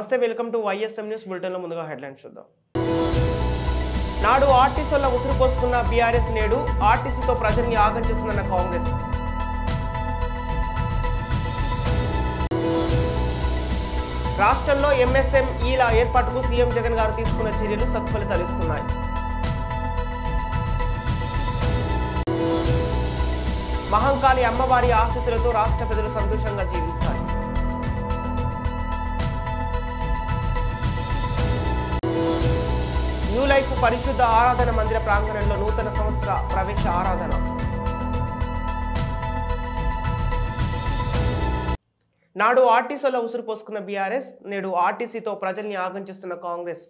నమస్తే, welcome to YSM news bulletin లో ముందుగా హెడ్లైన్స్ చూద్దాం. నాడు ఆర్టీసీల ఉసురు పోసుకున్న బీఆర్ఎస్ నేడు ఆర్టీసీతో ప్రజల్ని ఆగం చేస్తుందన్న కాంగ్రెస్. రాష్ట్రంలో ఎంఎస్ఎంఈల ఏర్పాటుకు సీఎం జగన్ గారు తీసుకున్న చర్యలు సత్ఫలితాలు ఇస్తున్నాయి. మహంకాళి అమ్మవారి ఆశీస్సులతో రాష్ట్ర ప్రజలు సంతోషంగా జీవించాలి. న్యూ లైఫ్ పరిశుద్ధ ఆరాధన మందిర ప్రాంగణంలో నూతన సంవత్సర ప్రవేశ ఆరాధన. నాడు ఆర్టీసీలో ఉసురు పోసుకున్న బీఆర్ఎస్ నేడు ఆర్టీసీతో ప్రజల్ని ఆగం చేస్తున్న కాంగ్రెస్.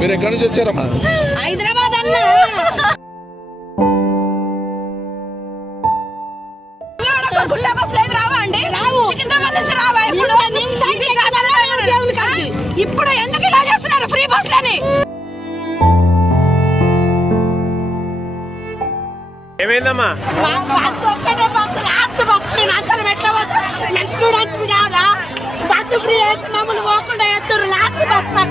మీరు ఎక్కడి నుంచి వచ్చారమ్మా? హైదరాబాద్ అన్న ఇప్పుడు ఎందుకు ఇలా చేస్తున్నారు ఫ్రీ బస్లని? ఏమైందమ్మా? ఒక్కటే బస్సు లాస్ట్ బస్సు మేము అందరం ఎట్లా పోతాం? స్టూడెంట్స్ కాదా? బస్సు ఫ్రీ వేసి మమ్మల్ని పోకుండా ఎత్తురు లాస్ట్ బస్సు.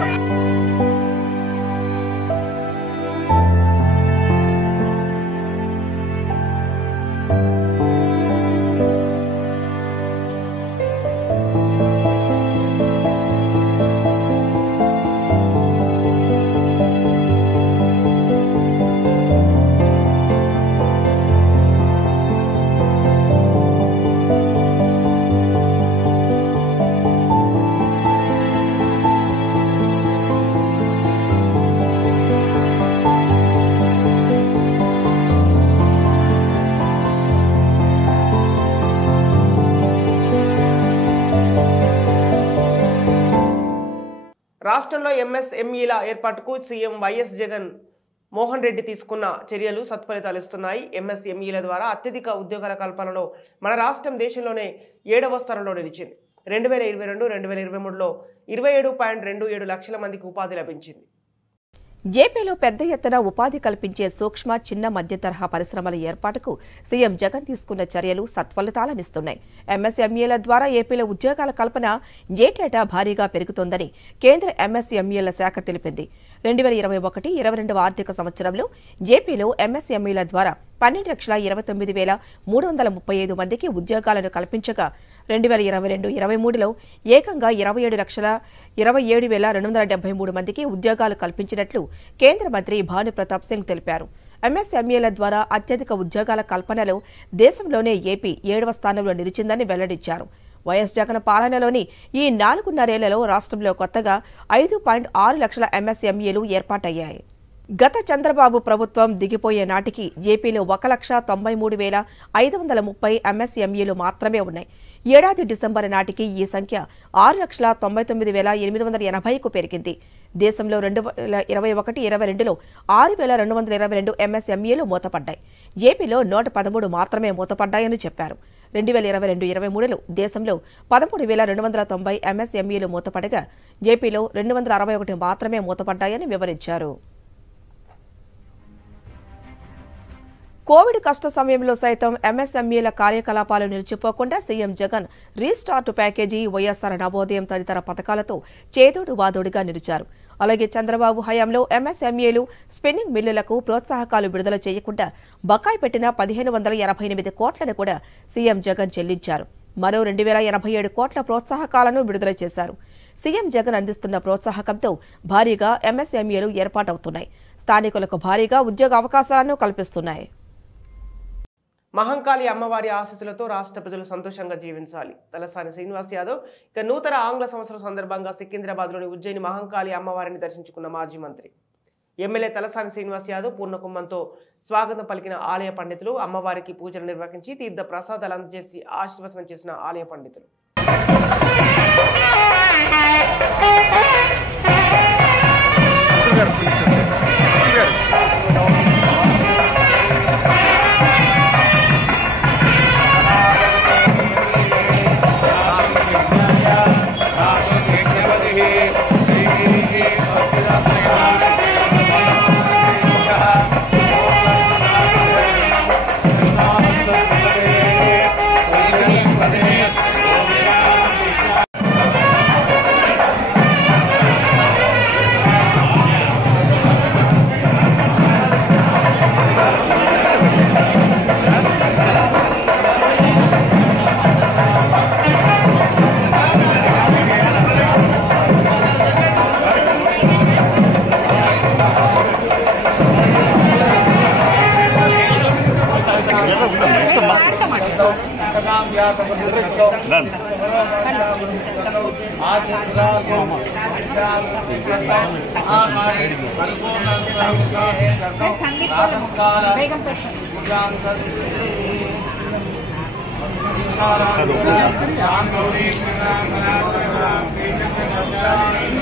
రాష్ట్రంలో ఎంఎస్ఎంఈల ఏర్పాటుకు సీఎం వైఎస్ జగన్ మోహన్ రెడ్డి తీసుకున్న చర్యలు సత్ఫలితాలు ఇస్తున్నాయి. ఎంఎస్ఎంఈల ద్వారా అత్యధిక ఉద్యోగాల కల్పనలో మన రాష్ట్రం దేశంలోనే 7వ స్థానంలో నిలిచింది. 2022-2023లో 27.27 లక్షల మందికి ఉపాధి లభించింది. జేపీలో పెద్ద ఎత్తున ఉపాధి కల్పించే సూక్ష్మ చిన్న మధ్య తరహా పరిశ్రమల ఏర్పాటుకు సీఎం జగన్ తీసుకున్న చర్యలు సత్ఫలితాలనిస్తున్నాయి. ఎంఎస్ఎంఈల ద్వారా ఏపీలో ఉద్యోగాల కల్పన ఏటేటా భారీగా పెరుగుతోందని కేంద్ర ఎంఎస్ఎంఈల శాఖ తెలిపింది. 2021-22 ఆర్థిక సంవత్సరంలో జేపీలో ఎంఎస్ఎంఈల ద్వారా 12,29,335 మందికి ఉద్యోగాలను కల్పించగా 2022-23లో ఏకంగా 27,27,273 మందికి ఉద్యోగాలు కల్పించినట్లు కేంద్ర మంత్రి భానుప్రతాప్ సింగ్ తెలిపారు. ఎంఎస్ఎంఈల ద్వారా అత్యధిక ఉద్యోగాల కల్పనలో దేశంలోనే ఏపీ 7వ స్థానంలో నిలిచిందని వెల్లడించారు. వైఎస్ జగన్ పాలనలోని ఈ 4.5 రాష్ట్రంలో కొత్తగా 5.6 లక్షల ఎంఎస్ఎంఈలు ఏర్పాటయ్యాయి. గత చంద్రబాబు ప్రభుత్వం దిగిపోయే నాటికి ఏపీలో 1,93,530 ఎంఎస్ఎంఈలు మాత్రమే ఉన్నాయి. ఏడాది డిసెంబర్ నాటికి ఈ సంఖ్య 6,99,880కు పెరిగింది. దేశంలో 2021-22లో 6,222 ఎంఎస్ఎంఈలు మూతపడ్డాయి. ఏపీలో 113 మాత్రమే మూతపడ్డాయని చెప్పారు. 2022-23లో దేశంలో 13,290 ఎంఎస్ఎంఈలు మూతపడగా ఏపీలో 261 మాత్రమే మూతపడ్డాయని వివరించారు. కోవిడ్ కష్ట సమయంలో సైతం ఎంఎస్ఎంఈల కార్యకలాపాలు నిలిచిపోకుండా CM Jagan restart package, YSR నవోదయం తదితర పథకాలతో చేదోడు వాదోడుగా నిలిచారు. అలాగే చంద్రబాబు హయాంలో ఎంఎస్ఎంఈలు స్పిన్నింగ్ మిల్లులకు ప్రోత్సాహకాలు విడుదల చేయకుండా బకాయి పెట్టిన 1,588 కోట్లను కూడా సీఎం జగన్ చెల్లించారు. మరో 2,087 కోట్ల ప్రోత్సాహకాలను విడుదల చేశారు. సీఎం జగన్ అందిస్తున్న ప్రోత్సాహకంతో భారీగా ఎంఎస్ఎంఈలు ఏర్పాటవుతున్నాయి. స్థానికులకు భారీగా ఉద్యోగ అవకాశాలను కల్పిస్తున్నాయి. మహంకాళి అమ్మవారి ఆశీస్సులతో రాష్ట్ర ప్రజలు సంతోషంగా జీవించాలి. తలసాని శ్రీనివాస్ యాదవ్ ఇక నూతన ఆంగ్ల సంవత్సరం సందర్భంగా సికింద్రాబాద్లోని ఉజ్జయిని మహంకాళి అమ్మవారిని దర్శించుకున్న మాజీ మంత్రి ఎమ్మెల్యే తలసాని శ్రీనివాస్ యాదవ్ పూర్ణకుంభంతో స్వాగతం పలికిన ఆలయ పండితులు, అమ్మవారికి పూజలు నిర్వహించి తీర్థ ప్రసాదాలు అందజేసి ఆశీర్వచనం చేసిన ఆలయ పండితులు.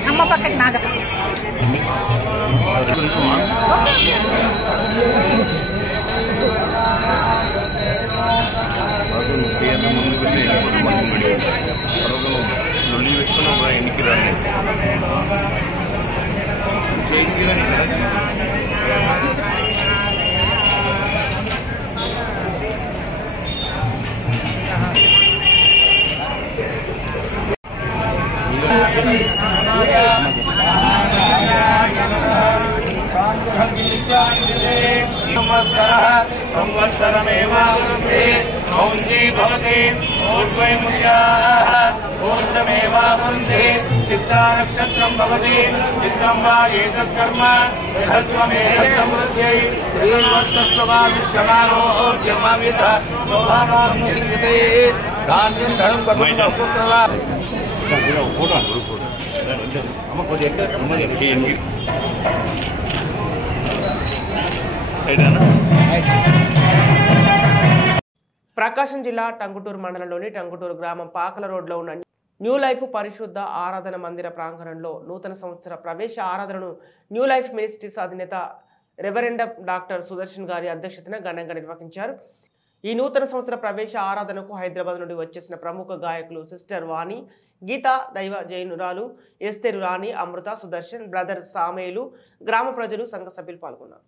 అమ్మ పక్కకి నాగ ఎన్నికి రాలేదు संवत्सरमेवावरुन्धे मौञ्जी भवति ऊर्ध्वैमुर्याः ऊर्ध्वमेवावरुन्धे चित्ता नक्षत्रं भवति चित्तं वा एतत्कर्म बृहस्वमेव समृद्ध्यै श्रीवत्सस्वभाविष्यमानोर्जमाविध स्वभावान्महीयते धान्यं धनं पुत्रवा ప్రకాశం జిల్లా టంగుటూరు మండలంలోని టంగుటూరు గ్రామం పాకల రోడ్లో ఉన్న న్యూ లైఫ్ పరిశుద్ధ ఆరాధన మందిర ప్రాంగణంలో నూతన సంవత్సర ప్రవేశ ఆరాధనను న్యూ లైఫ్ మినిస్ట్రీస్ అధినేత రెవరెండ్ డాక్టర్ సుదర్శన్ గారి అధ్యక్షతన ఘనంగా నిర్వహించారు. ఈ నూతన సంవత్సర ప్రవేశ ఆరాధనకు హైదరాబాద్ నుండి వచ్చేసిన ప్రముఖ గాయకులు సిస్టర్ వాణి, గీత, దైవ జైనురాలు, ఎస్తేరు రాణి, అమృత, సుదర్శన్, బ్రదర్ సామేలు, గ్రామ ప్రజలు, సంఘ సభ్యులు పాల్గొన్నారు.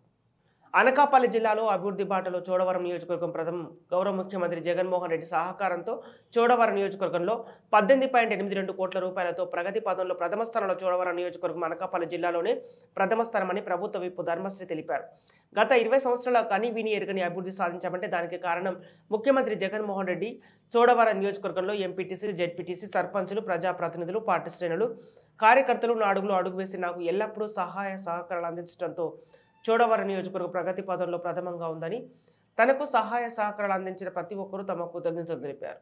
అనకాపల్లి జిల్లాలో అభివృద్ధి బాటలో చోడవరం నియోజకవర్గం ప్రథమ గౌరవ ముఖ్యమంత్రి జగన్మోహన్ రెడ్డి సహకారంతో చోడవరం నియోజకవర్గంలో 18.82 కోట్ల రూపాయలతో ప్రగతి పదంలో ప్రథమ స్థానంలో చోడవరం నియోజకవర్గం అనకాపల్లి జిల్లాలోనే ప్రథమ స్థానమని ప్రభుత్వ విప్ ధర్మశ్రీ తెలిపారు. గత 20 సంవత్సరాల కని విని ఎరుగని అభివృద్ధి సాధించామంటే దానికి కారణం ముఖ్యమంత్రి జగన్మోహన్ రెడ్డి. చోడవరం నియోజకవర్గంలో ఎంపీటీసీ, జెడ్పీటీసీ, సర్పంచులు, ప్రజాప్రతినిధులు, పార్టీ శ్రేణులు, కార్యకర్తలు నాడుగులు అడుగు వేసి నాకు ఎల్లప్పుడూ సహాయ సహకారాలు అందించడంతో చోడవరం నియోజకవర్గ ప్రగతి పదంలో ప్రథమంగా ఉందని, తనకు సహాయ సహకారాలు అందించిన ప్రతి ఒక్కరూ తమ కృతజ్ఞతలు తెలిపారు.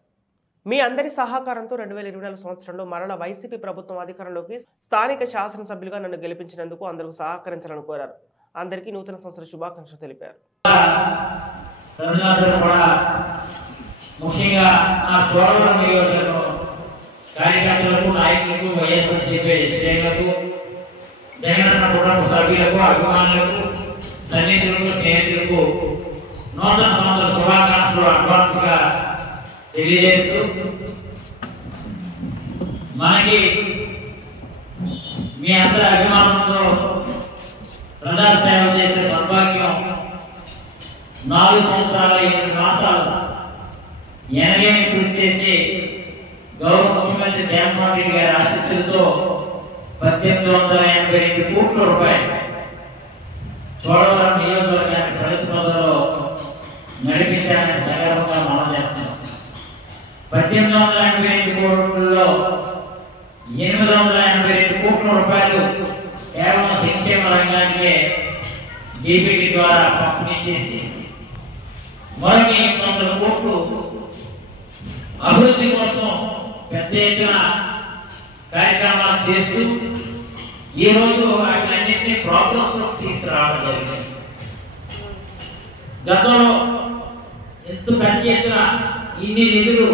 మీ అందరి సహకారంతో 2024 సంవత్సరంలో మరల వైసీపీ ప్రభుత్వం అధికారంలోకి స్థానిక శాసనసభ్యులుగా నన్ను గెలిపించినందుకు అందరూ సహకరించాలని కోరారు. అందరికీ నూతన సంవత్సర శుభాకాంక్షలు తెలిపారు. జగనన్న కుటుంబ సభ్యులకు, అభిమానులకు, సన్నిహితులకు, స్నేహితులకు నూతన సంవత్సర శుభాకాంక్షలు అడ్వాన్స్ గా తెలియజేస్తూ, మనకి మీ అందరి అభిమానంతో ప్రజా సేవ చేసే సౌభాగ్యం 4 సంవత్సరాల 8 మాసాలు ఎనలేని కృషి చేసి గౌరవ ముఖ్యమంత్రి జగన్మోహన్ రెడ్డి గారి ఆశీస్సులతో 1882 కోట్ల రూపాయలు చోడవరం నియోజకవర్గాన్ని ప్రగతి పదంలో నడిపించాలని సగర్వంగా మనం చేస్తున్నాం. 1882 కోట్లలో 882 కోట్ల రూపాయలు కేవలం సంక్షేమ రంగానికి డీబీటీ ద్వారా పంపిణీ చేసి మరొక 800 కోట్లు అభివృద్ధి కోసం పెద్ద ఎత్తున కార్యక్రమాలు చేస్తూ ఈ రోజు వాటిలన్నింటినీ ప్రోగ్రెస్ లో తీసుకురావడం జరిగింది. గతంలో ఎంత పెద్ద ఎత్తున ఇన్ని నిధులు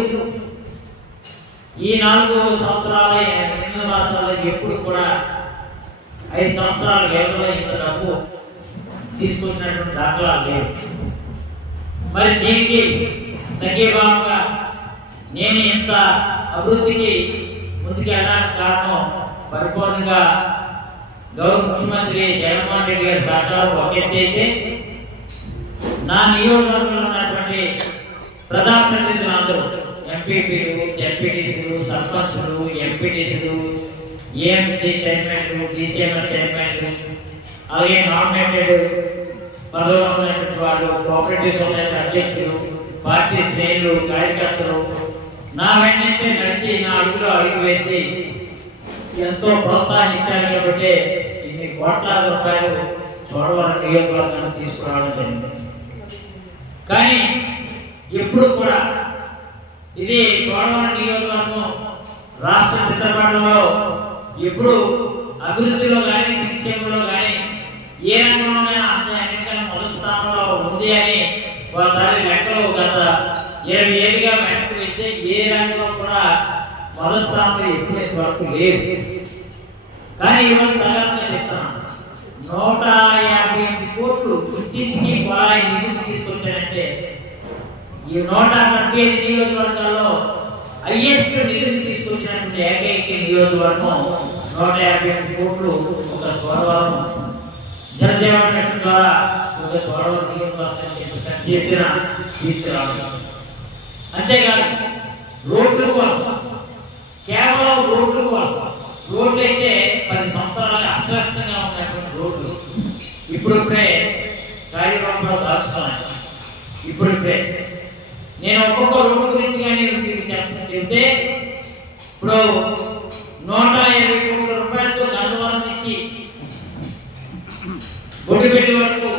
ఈ 4 సంవత్సరాల 8 మాసాలు ఎప్పుడు కూడా 5 సంవత్సరాల వ్యవధిలో ఇంత డబ్బు తీసుకొచ్చినటువంటి దాఖలాలు లేవు. మరి దీనికి సంఘీభావంగా నేను ఇంత అభివృద్ధికి ముందుకు వెళ్ళడానికి కారణం పరిపూర్ణంగా గౌరవ ముఖ్యమంత్రి జగన్మోహన్ రెడ్డి గారి సహకారం ఒక ఎత్తు అయితే, నా నియోజకవర్గంలో ఉన్నటువంటి ప్రజాప్రతినిధులందరూ ఎంపీపీలు, జెడ్పీటీసీలు, సర్పంచులు, ఎంపీటీసీలు, ఏఎంసీ చైర్మన్లు, డీసీఎంఎల్ చైర్మన్లు, అలాగే నామినేటెడ్ పదవులు ఉన్నటువంటి వాళ్ళు, కోఆపరేటివ్ సొసైటీ అధ్యక్షులు, పార్టీ శ్రేణులు, కార్యకర్తలు నా వెంటనే నడిచి నా అడుగులో అడుగు వేసి ఎంతో ప్రోత్సాహించారు. కాబట్టి ఇన్ని కోట్లాది రూపాయలు చోడవరం నియోజకవర్గాన్ని తీసుకురావడం జరిగింది. కానీ ఎప్పుడు కూడా ఇది పోలవరం నియోజకవర్గం రాష్ట్ర చిత్రపటంలో ఎప్పుడు అభివృద్ధిలో కానీ సంక్షేమంలో కానీ ఏ రంగంలోనైనా అన్నిటికన్నా మొదటి స్థానంలో ఉంది అని ఒకసారి లెక్కలు గత 20 ఏళ్ళుగా వెనక్కి వెళ్తే ఏ రంగంలో కూడా మొదటి స్థానంలో ఎక్కేంత వరకు లేదు. కానీ ఈరోజు సాధారణంగా చెప్తున్నాను, 158 కోట్లు ఇంటింటికి పొలాయి నిధులు తీసుకొచ్చారంటే ఈ 145 నియోజకవర్గాల్లో హైయెస్ట్ నిధులు తీసుకొచ్చినటువంటి ఏకైక నియోజకవర్గం 158 కోట్లు ఒక పోలవరం జనజీవన మిషన్ ద్వారా ఒక పోలవరం నియోజకవర్గం చెప్పిన తీసుకురావడం. అంతేకాదు రోడ్లు కోసం, కేవలం రోడ్లు కోసం, రోడ్లు అయితే 10 సంవత్సరాలుగా అస్వస్థంగా ఉన్నటువంటి రోడ్లు ఇప్పుడిప్పుడే కార్యక్రమంలో దాచుతున్నాయి. ఇప్పుడిప్పుడే నేను ఒక్కొక్క రోడ్డు గురించి కానీ చెప్తే ఇప్పుడు 150 కోట్ల రూపాయలతో గంధవరం నుంచి బొడ్డుపల్లి వరకు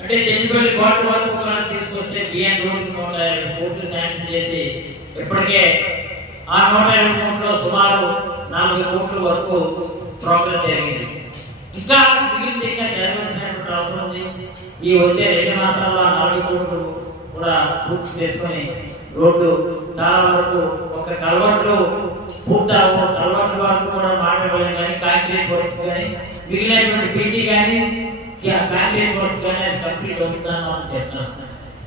అంటే చెంచుపల్లి బాటు వరకు తీసుకొస్తే బిఎన్ రోడ్డు 150 కోట్లు శాంక్షన్ చేసి ఇప్పటికే ఆ 150 కోట్లలో సుమారు 40 కోట్ల వరకు ప్రోగ్రెస్ జరిగింది. ఇంకా మిగిలితే ఇంకా జరగాల్సినటువంటి అవసరం ఉంది. ఈ వచ్చే 2 మాసాల్లో 4 కోట్లు కూడా పూర్తి చేసుకొని రోడ్డు చాలా వరకు ఒక కల్వర్ట్లు పూర్తవు, కల్వర్ట్ల వరకు కూడా మాట్లాడలేం కానీ కాంక్రీట్ వర్క్స్ కానీ మిగిలినటువంటి పీటీ కానీ కాంక్రీట్ వర్క్స్ కానీ అది కంప్లీట్ అవుతుందని మనం చెప్తున్నాం.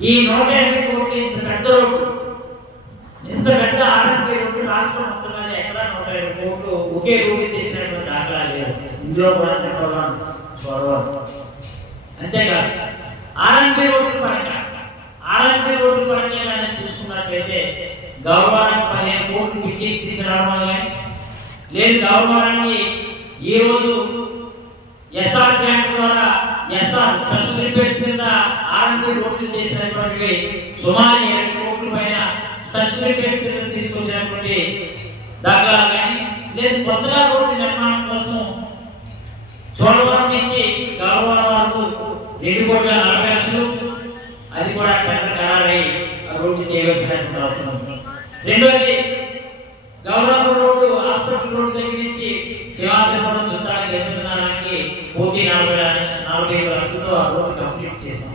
ఈ 150 కోట్లు ఇంత పెద్ద రోడ్డు, ఇంత పెద్ద ఆర్ఎంపీ రోడ్డు రాష్ట్రం మొత్తం మీద ఎక్కడ 150 కోట్లు ఒకే రోడ్డు తెచ్చినటువంటి దాఖలా లేదు. ఇందులో కూడా చెప్పడం. అంతేకాదు ఆర్ఎంపీ రోడ్డు పరంగా చూసుకున్నట్లయితే గౌరవానికి 15 కోట్లు విద్యుత్ తీసుకురావడం కానీ లేదు, గౌరవానికి ఈ రోజు ఎస్ఆర్ గ్రాంట్ ద్వారా ఎస్ఆర్ స్పెషల్ రిపేర్స్ కింద ఆర్ఎంపీ రోడ్లు చేసినటువంటి సుమారు 7 కోట్ల పైన స్పెషల్ రిపేర్స్ కింద తీసుకొచ్చినటువంటి దాఖలాలు కానీ లేదు, కొత్తగా రోడ్డు నిర్మాణం కోసం చోడవరం నుంచి గౌరవరం వరకు 2,40,00,000 అది కూడా టెండర్ ఖరారై రోడ్డు చేయవలసినటువంటి అవసరం ఉంది. రెండోది గౌరవ రోడ్డు హాస్పిటల్ రోడ్డు దగ్గర నుంచి శివాజీపురం చుట్టాలకి ఎదురునారానికి 45 లక్షలతో ఆ రోడ్డు కంప్లీట్ చేశాం.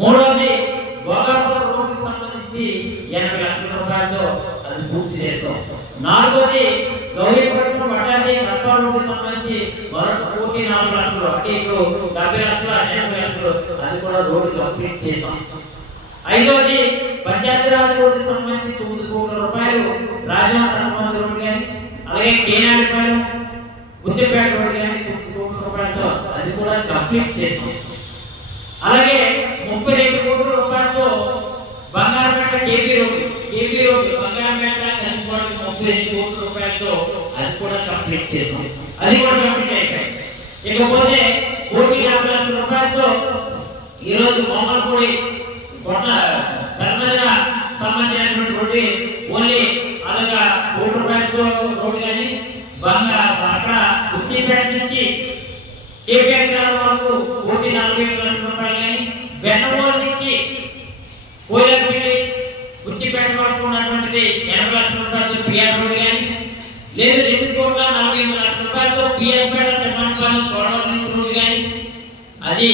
మూడోది భోగాపురం రోడ్డుకి సంబంధించి 80 లక్షల రూపాయలతో అది పూర్తి చేస్తాం. నాలుగోది గౌరీపట్నం వడ్డాది కడప రోడ్డుకి సంబంధించి మరొక 4 లక్షలు, అంటే ఇప్పుడు 70 లక్షలు 80 లక్షలు అది కూడా రోడ్డు కంప్లీట్ చేశాం. ఐదోది పంచాయతీరాజ్ రోడ్డుకి సంబంధించి 9 కోట్ల రూపాయలు రాజమండ్రి రోడ్డు కానీ అలాగే కేనాడిపాలెం బుచ్చిపేట రోడ్డు కానీ 9 కోట్ల రూపాయలతో అది కూడా కంప్లీట్ చేశాం. అలాగే 32 కోట్ల రూపాయలతో బంగారపేట కేబీ రోడ్డు బంగారపేట కలిసిపోవడానికి 32 కోట్ల రూపాయలతో అది కూడా కంప్లీట్ చేశాం. అది కూడా కంప్లీట్ అయిపోయింది. ఇకపోతే 1,50 లక్షల రూపాయలతో ఈరోజు మోమలపూడి ధర్మజన సంబంధించినటువంటి రోడ్డు ఓన్లీ అలాగా 1 కోటి రూపాయలతో రోడ్డు కానీ అక్కడ బుచ్చిపేట నుంచి కేపీఆర్ వరకు 1,45 లక్షల రూపాయలు కానీ బెన్నమూరు నుంచి కోయిలపల్లి బుచ్చిపేట వరకు ఉన్నటువంటిది 80 లక్షల రూపాయలతో పిఆర్ రోడ్డు కానీ లేదు 2,48 లక్షల రూపాయలతో పిఆర్ పేట తిమ్మపాలెం చోడవరం నుంచి రోడ్డు కానీ అది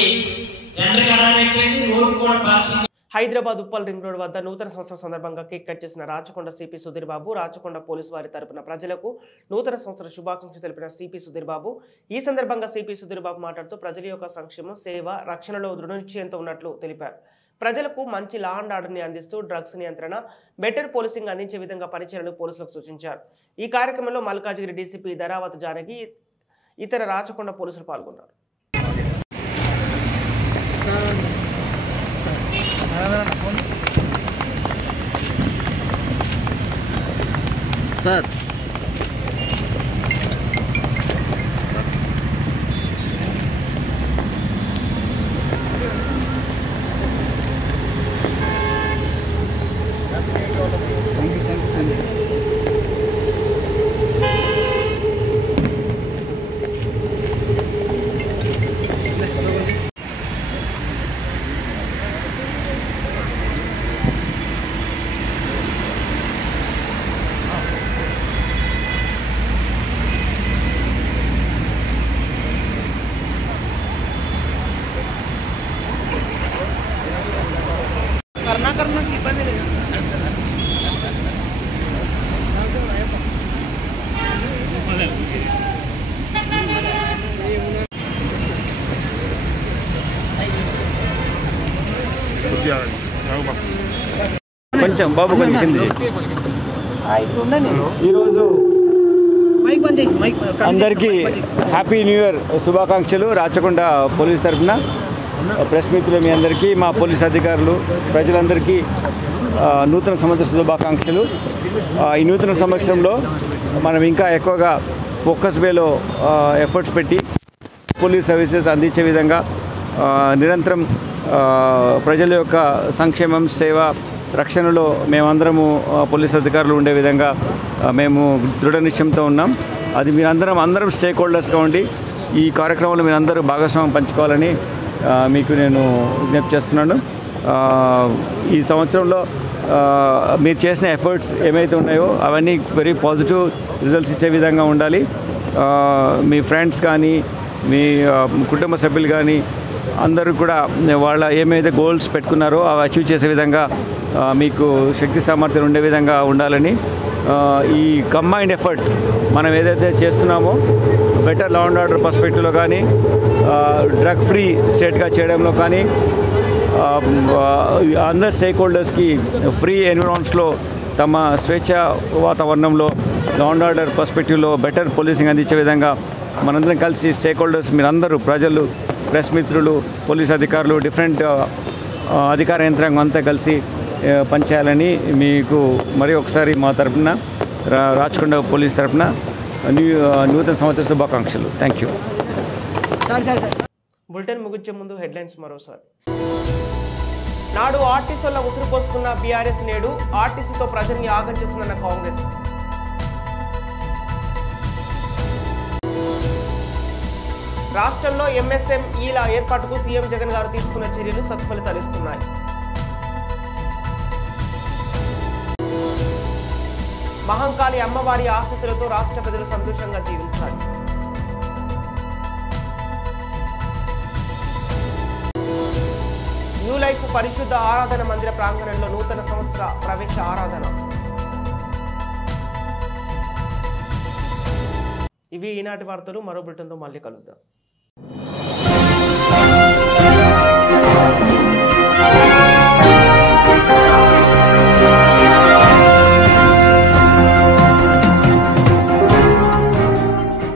టెండర్ ఖరారు అయిపోయింది. రోడ్డు కూడా పాక్షిక. హైదరాబాద్ ఉప్పల్ రింగ్ రోడ్ వద్ద నూతన సంవత్సరం సందర్భంగా కేక్ కట్ చేసిన రాచకొండ సిపి సుధీర్ బాబు, రాచకొండ పోలీసు వారి తరపున ప్రజలకు నూతన సంవత్సర శుభాకాంక్షలు తెలిపిన సిపి సుధీర్ బాబు. ఈ సందర్భంగా సిపి సుధీర్ బాబు మాట్లాడుతూ ప్రజల యొక్క సంక్షేమం, సేవ, రక్షణలో దృఢ నిశ్చయంతో ఉన్నట్లు తెలిపారు. ప్రజలకు మంచి లా అండ్ ఆర్డర్ని అందిస్తూ డ్రగ్స్ నియంత్రణ, బెటర్ పోలీసింగ్ అందించే విధంగా పనిచేయాలని పోలీసులకు సూచించారు. ఈ కార్యక్రమంలో మల్కాజిగిరి డీసీపీ ధరావత్ జానకి, ఇతర రాచకొండ పోలీసులు పాల్గొన్నారు. సార్ కొంచెం బాబు కొంచెం కింద ఈరోజు అందరికీ హ్యాపీ న్యూ ఇయర్ శుభాకాంక్షలు. రాచకొండ పోలీస్ తరఫున ప్రెస్ మిత్రులు మీ అందరికీ, మా పోలీస్ అధికారులు, ప్రజలందరికీ నూతన సంవత్సర శుభాకాంక్షలు. ఈ నూతన సంవత్సరంలో మనం ఇంకా ఎక్కువగా ఫోకస్ వేలో ఎఫర్ట్స్ పెట్టి పోలీస్ సర్వీసెస్ అందించే విధంగా నిరంతరం ప్రజల యొక్క సంక్షేమం, సేవ, రక్షణలో మేమందరము పోలీస్ అధికారులు ఉండే విధంగా మేము దృఢ నిశ్చయంతో ఉన్నాం. అది అందరం స్టేక్ హోల్డర్స్గా ఉండి ఈ కార్యక్రమంలో మీరందరూ భాగస్వామ్యం పంచుకోవాలని మీకు నేను విజ్ఞప్తి చేస్తున్నాను. ఈ సంవత్సరంలో మీరు చేసిన ఎఫర్ట్స్ ఏమైతే ఉన్నాయో అవన్నీ వెరీ పాజిటివ్ రిజల్ట్స్ ఇచ్చే విధంగా ఉండాలి. మీ ఫ్రెండ్స్ కానీ, మీ కుటుంబ సభ్యులు కానీ అందరూ కూడా వాళ్ళ ఏమైతే గోల్స్ పెట్టుకున్నారో అవి అచీవ్ చేసే విధంగా మీకు శక్తి సామర్థ్యం ఉండే విధంగా ఉండాలని, ఈ కంబైన్డ్ ఎఫర్ట్ మనం ఏదైతే చేస్తున్నామో బెటర్ లా అండ్ ఆర్డర్ పర్స్పెక్టివ్లో కానీ, డ్రగ్ ఫ్రీ స్టేట్గా చేయడంలో కానీ, అందరు స్టేక్ హోల్డర్స్కి ఫ్రీ ఎన్విరాన్మెంట్స్లో తమ స్వేచ్ఛ వాతావరణంలో లా అండ్ ఆర్డర్ పర్స్పెక్టివ్లో బెటర్ పోలీసింగ్ అందించే విధంగా మనందరం కలిసి స్టేక్ హోల్డర్స్ మీరందరూ, ప్రజలు, ప్రెస్ మిత్రులు, పోలీస్ అధికారులు, డిఫరెంట్ అధికార యంత్రాంగం అంతా కలిసి పనిచేయాలని మీకు మరి ఒకసారి మా తరఫున, రాచకొండ పోలీస్ తరఫున నూతన సంవత్సర శుభాకాంక్షలు. Thank you. బులెటిన్ ముగించే ముందు హెడ్లైన్స్ మరోసారి. నాడు ఆర్టీసీల ఉసురు పోసుకున్న బీఆర్ఎస్ నేడు ఆర్టీసీతో ప్రజల్ని ఆగం చేస్తుందన్న కాంగ్రెస్. రాష్ట్రంలో ఎంఎస్ఎంఈల ఏర్పాటుకు సీఎం జగన్ గారు తీసుకున్న చర్యలు సత్ఫలితాలు ఇస్తున్నాయి. మహంకాళి అమ్మవారి ఆశీస్సులతో రాష్ట్ర ప్రజలు సంతోషంగా జీవించాలి. న్యూ లైఫ్ పరిశుద్ధ ఆరాధన మందిర ప్రాంగణంలో నూతన సంవత్సర ప్రవేశ ఆరాధన. ఇవి ఈనాటి వార్తలు. మరో బులెటిన్తో మళ్ళీ కలుద్దాం.